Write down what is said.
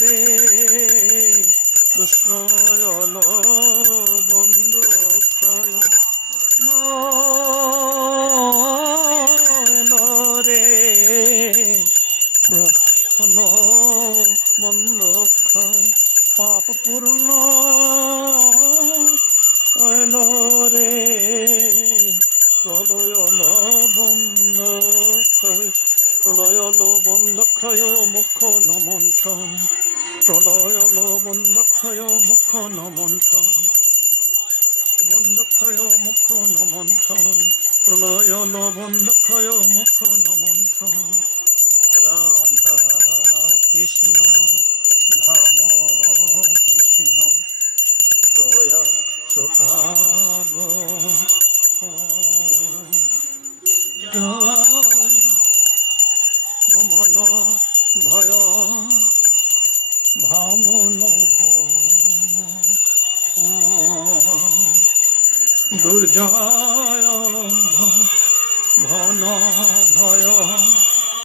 রে কৃষ্ণয়ন বন্ধ ক্ষয় নয়ন রে প্রফুল্ল বন্ধ ক্ষয় পাপ পূর্ণ নয়ন রে প্রলয়ন বন্ধ ক্ষয় প্রলয়ল বন্ধক্ষয় মুখ নমন্থন প্রলয়ল বন্ধক্ষয় মুখ নমন্থন বন্ধক্ষয় মুখ নমন্থন প্রলয়ল বন্ধক্ষয় মুখ নমন্থন রাধা কৃষ্ণ ধাম কৃষ্ণ প্রয়াস পাব মন ভয় ভামন দুর্জয় ঘন ভয়